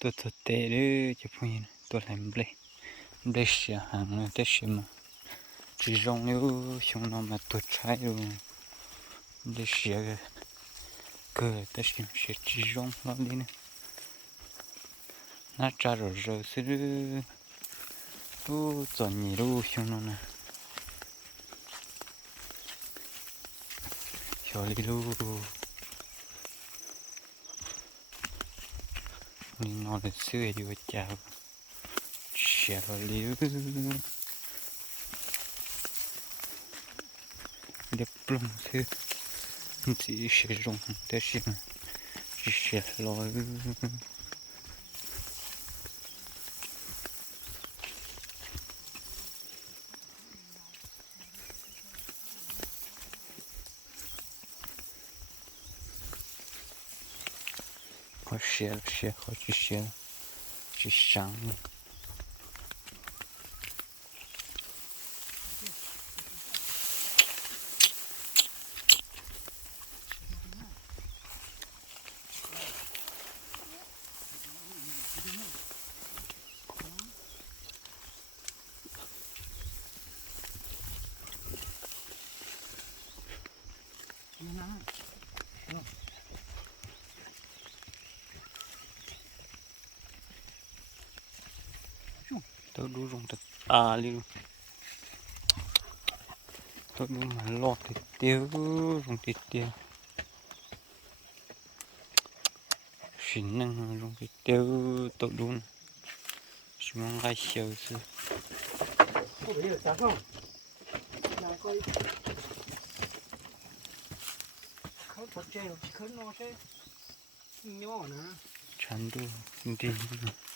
ตัวเตะด้วยจะพูดยังตัวไหนเบลเบลเสียหางเลยแต่เสียมาจีจงอยู่ช่วงนั้นมาตัวใช้อยู่เบลเสียก็แต่เสียจีจงแล้วนี่นะน่าจะรู้สึกรู้ตอนนี้รู้ช่วงนั้นนะชอบรู้นี่นอนเสื่ออยู่จ้าเสียรู้เด็บปลุ่มคือที่เสียจงแต่เสียลอยเขาเสียเขาจะเสียจะสั่งตัวดูลงตาลิวตัวดูมันหลอดติดเดียวลงติดเดียวสิ่งนั้นลงติดเดียวตัวดูชิมองไก่เชียวสิฉันดูจริงๆ